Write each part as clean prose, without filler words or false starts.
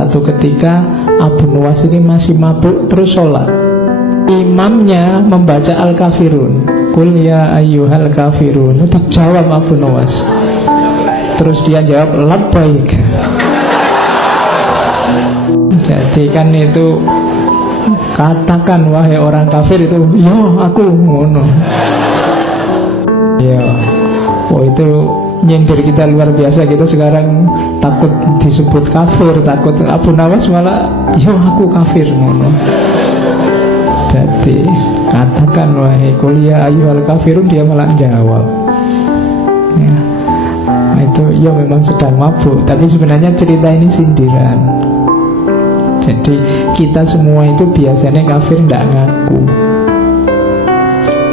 Satu ketika Abu Nuwas ini masih mabuk terus sholat. Imamnya membaca Al-Kafirun, Qul ya ayyuhal kafirun. Itu jawab Abu Nuwas. Terus dia jawab labbaik. Jadi kan itu, katakan wahai orang kafir itu, yo aku ngono. Yo, oh itu nyindir kita luar biasa. Kita sekarang takut disebut kafir, takut. Abu Nuwas malah yo aku kafir ngono. Jadi katakan wahai qul ya ayyuhal kafirun, dia malah jawab ya. Nah, itu ya memang sedang mabuk, tapi sebenarnya cerita ini sindiran. Jadi kita semua itu biasanya kafir tidak ngaku.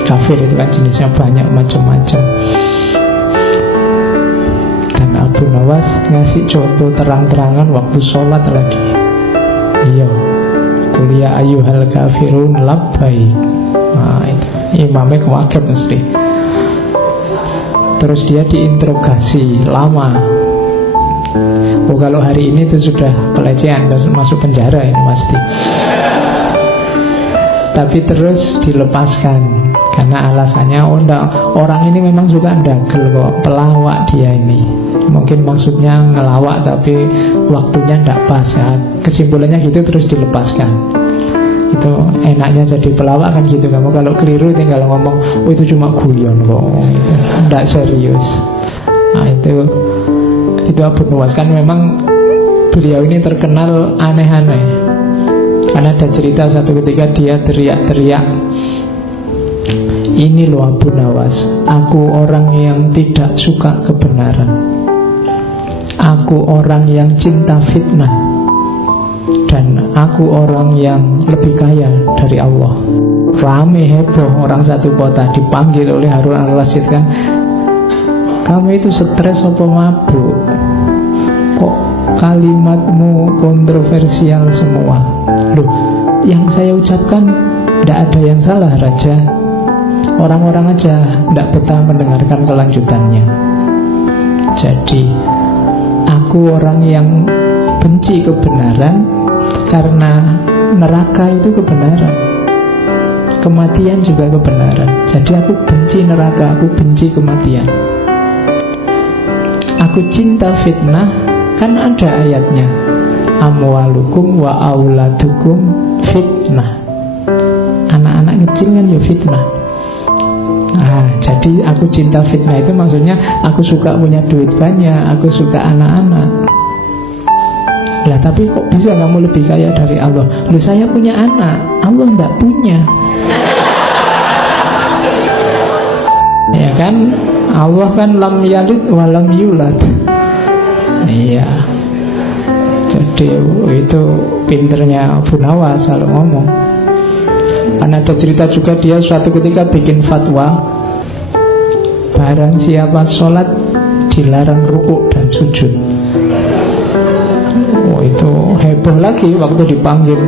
Kafir itu kan jenisnya banyak macam-macam. Dan Abu Nuwas ngasih contoh terang-terangan waktu sholat lagi. Iya, Qul ya ayyuhal kafirun labbaik. Nah itu imamnya kaget mesti. Terus dia diinterogasi lama. Oh kalau hari ini itu sudah pelecehan, masuk penjara ini pasti. Tapi terus dilepaskan karena alasannya orang ini memang suka ndagel kok, pelawak dia ini. Mungkin maksudnya ngelawak tapi waktunya ndak pas ya. Kesimpulannya gitu, terus dilepaskan. Itu enaknya jadi pelawak kan gitu. Kamu kalau keliru tinggal ngomong, oh itu cuma guyon kok, gitu. Ndak serius. Nah itu Abu Nuwas kan memang beliau ini terkenal aneh-aneh. Karena ada cerita satu ketika dia teriak-teriak, ini loh Abu Nuwas, aku orang yang tidak suka kebenaran, aku orang yang cinta fitnah, dan aku orang yang lebih kaya dari Allah. Rame heboh orang satu kota, dipanggil oleh Harun al-Rasyid kan, kamu itu stres apa mabuk? Kok kalimatmu kontroversial semua? Loh, yang saya ucapkan tidak ada yang salah Raja. Orang-orang aja tidak betah mendengarkan kelanjutannya. Jadi aku orang yang benci kebenaran, karena neraka itu kebenaran, kematian juga kebenaran. Jadi aku benci neraka, aku benci kematian. Aku cinta fitnah, kan ada ayatnya, amwalukum wa auladukum fitnah. Anak-anak kecil kan ya fitnah. Nah, jadi aku cinta fitnah itu maksudnya aku suka punya duit banyak, aku suka anak-anak. Lah tapi kok bisa kamu lebih kaya dari Allah? Loh saya punya anak, Allah enggak punya. Ya kan, Allah kan lam yalid wa lam yulad. Iya. Jadi itu pinternya Abu Nuwas kalau ngomong. Karena ada cerita juga dia suatu ketika bikin fatwa, barang siapa sholat dilarang rukuk dan sujud. Oh itu heboh lagi waktu dipanggil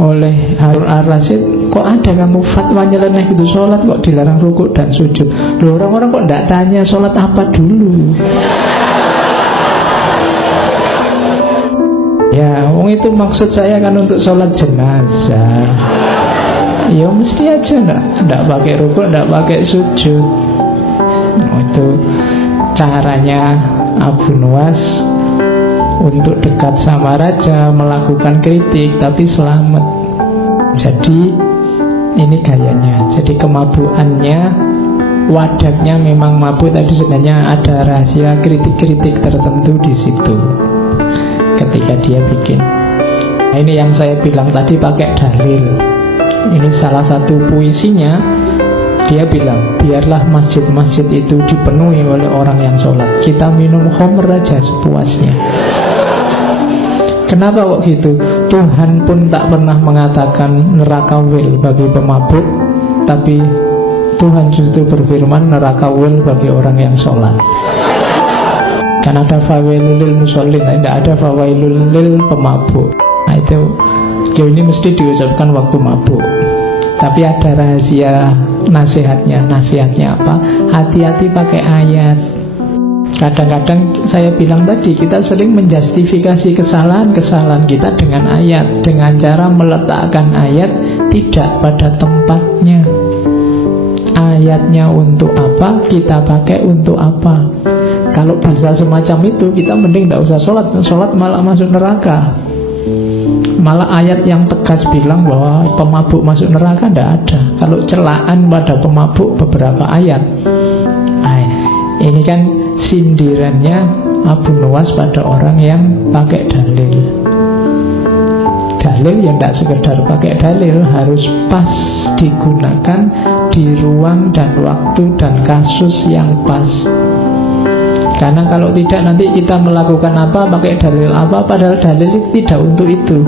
oleh Harun al-Rasyid, kok ada kamu fatwa nyeleneh gitu, sholat kok dilarang rukuk dan sujud. Loh orang-orang kok tidak tanya sholat apa dulu? Ya, itu maksud saya kan untuk sholat jenazah. Ya mesti aja enggak pakai rukuk, enggak pakai sujud. Itu caranya Abu Nuwas untuk dekat sama raja, melakukan kritik tapi selamat. Jadi ini gayanya. Jadi kemabukannya, wadahnya memang mabuk, tapi sebenarnya ada rahasia kritik-kritik tertentu di situ ketika dia bikin. Nah, ini yang saya bilang tadi pakai dalil. Ini salah satu puisinya. Dia bilang, biarlah masjid-masjid itu dipenuhi oleh orang yang sholat, kita minum khamr aja sepuasnya. Kenapa kok gitu? Tuhan pun tak pernah mengatakan neraka wil bagi pemabuk, tapi Tuhan justru berfirman neraka wil bagi orang yang sholat. Kan ada fawailul lil musallin, tidak ada fawailul lil pemabuk. Nah itu ini mesti diucapkan waktu mabuk. Tapi ada rahasia nasihatnya. Nasihatnya apa? Hati-hati pakai ayat. Kadang-kadang saya bilang tadi, kita sering menjustifikasi kesalahan-kesalahan kita dengan ayat, dengan cara meletakkan ayat tidak pada tempatnya. Ayatnya untuk apa, kita pakai untuk apa. Kalau bisa semacam itu, kita mending tidak usah sholat. Sholat malah masuk neraka. Malah ayat yang tegas bilang bahwa pemabuk masuk neraka tidak ada. Kalau celaan pada pemabuk beberapa ayat. Ini kan sindirannya Abu Nuwas pada orang yang pakai dalil. Dalil yang tidak sekedar pakai dalil, harus pas digunakan di ruang dan waktu dan kasus yang pas. Karena kalau tidak, nanti kita melakukan apa, pakai dalil apa, padahal dalil itu tidak untuk itu.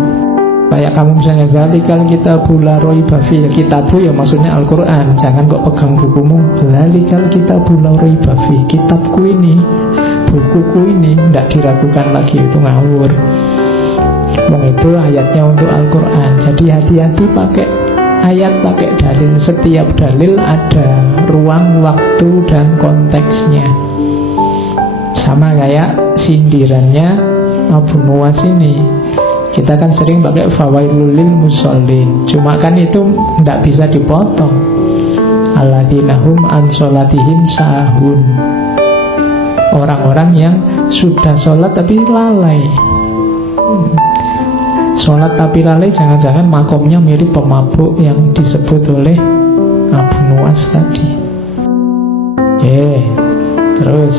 Kayak kamu misalnya zalikal kitabu la raiba fihi, kitabu ya maksudnya Al-Quran, jangan kok pegang bukumu. Zalikal kitabu la raiba fihi, kitabku ini, bukuku ini, tidak diragukan lagi, itu ngawur. Wong itu ayatnya untuk Al-Quran. Jadi hati-hati pakai ayat, pakai dalil. Setiap dalil ada ruang, waktu, dan konteksnya. Sama kayak sindirannya Abu Nuwas ini. Kita kan sering pakai fawailul lil musallin, cuma kan itu tidak bisa dipotong. Alladzina hum an sholatihim sahun, orang-orang yang sudah sholat tapi lalai. Sholat tapi lalai, jangan-jangan makomnya mirip pemabuk yang disebut oleh Abu Nuwas tadi. Terus,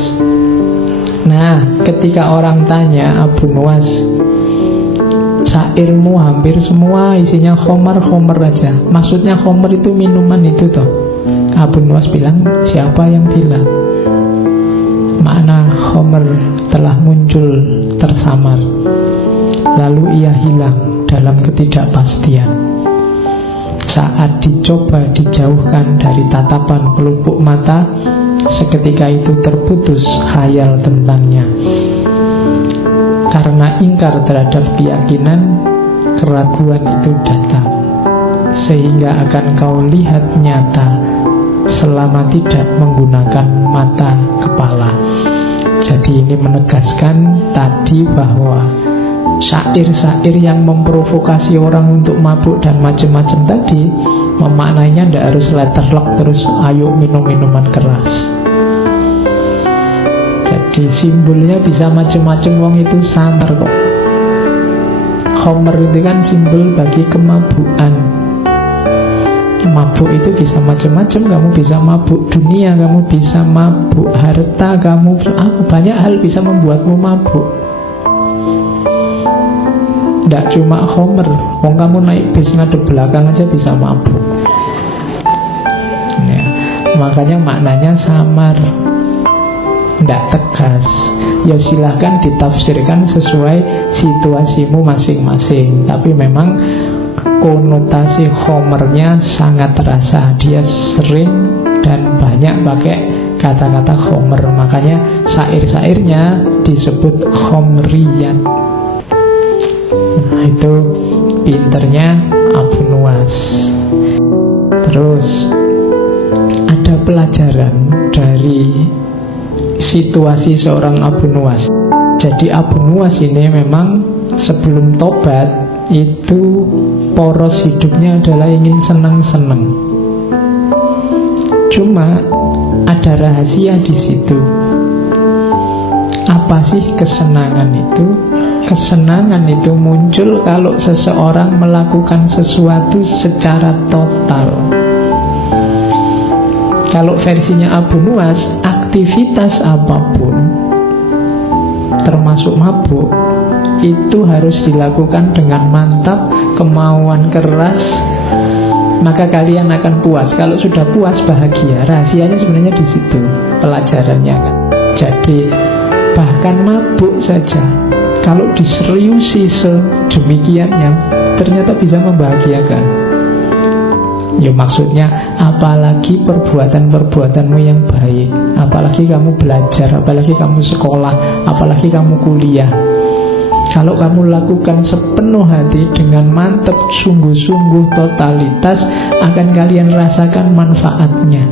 nah ketika orang tanya Abu Nuwas, syairmu hampir semua isinya khomer aja, maksudnya khomer itu minuman itu toh. Abu Nuwas bilang, siapa yang bilang? Makna khomer telah muncul tersamar, lalu ia hilang dalam ketidakpastian. Saat dicoba dijauhkan dari tatapan pelupuk mata, seketika itu terputus khayal tentangnya. Karena ingkar terhadap keyakinan, keraguan itu datang, sehingga akan kau lihat nyata selama tidak menggunakan mata kepala. Jadi ini menegaskan tadi bahwa syair-syair yang memprovokasi orang untuk mabuk dan macam-macam tadi, memaknainya tidak harus letterlock terus ayo minum minuman keras. Jadi simbolnya bisa macam-macam, wong itu samar kok. Khomer itu kan simbol bagi kemabukan. Mabuk itu bisa macam-macam. Kamu bisa mabuk dunia, kamu bisa mabuk harta, kamu banyak hal bisa membuatmu mabuk. Tidak cuma khomer. Wong kamu naik bis ngadep belakang aja bisa mabuk. Ya, makanya maknanya samar, tidak tegas. Ya silahkan ditafsirkan sesuai situasimu masing-masing. Tapi memang konotasi khomernya sangat terasa. Dia sering dan banyak pakai kata-kata khomer. Makanya syair-syairnya disebut khomriyat. Nah, itu pinternya Abu Nuwas. Terus ada pelajaran dari situasi seorang Abu Nuwas. Jadi Abu Nuwas ini memang sebelum tobat itu poros hidupnya adalah ingin senang-senang. Cuma ada rahasia di situ. Apa sih kesenangan itu? Kesenangan itu muncul kalau seseorang melakukan sesuatu secara total. Kalau versinya Abu Nuwas, aktivitas apapun termasuk mabuk itu harus dilakukan dengan mantap, kemauan keras, maka kalian akan puas. Kalau sudah puas, bahagia. Rahasianya sebenarnya di situ, pelajarannya kan. Jadi bahkan mabuk saja, kalau diseriusi sedemikiannya, ternyata bisa membahagiakan. Ya maksudnya, apalagi perbuatan-perbuatanmu yang baik, apalagi kamu belajar, apalagi kamu sekolah, apalagi kamu kuliah. Kalau kamu lakukan sepenuh hati dengan mantap, sungguh-sungguh, totalitas, akan kalian rasakan manfaatnya.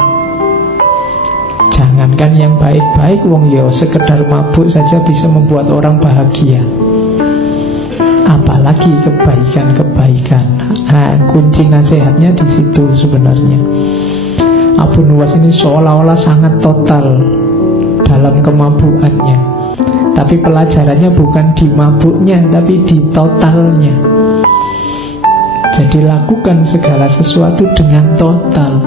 Jangan Jangankan yang baik-baik, wong yo sekedar mabuk saja bisa membuat orang bahagia, apalagi kebaikan-kebaikan. Nah, kunci nasihatnya di situ sebenarnya. Abu Nuwas ini seolah-olah sangat total dalam kemabukannya, tapi pelajarannya bukan di mabuknya, tapi di totalnya. Jadi lakukan segala sesuatu dengan total,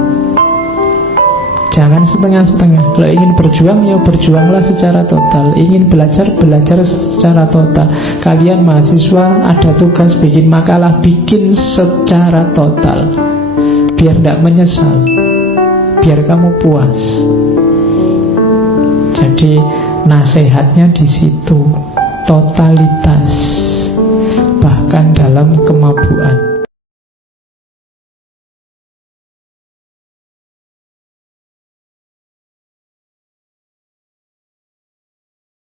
jangan setengah-setengah. Kalau ingin berjuang, ya berjuanglah secara total. Ingin belajar, belajar secara total. Kalian mahasiswa ada tugas bikin makalah, bikin secara total, biar tidak menyesal, biar kamu puas. Jadi nasihatnya di situ, totalitas, bahkan dalam kemabuan.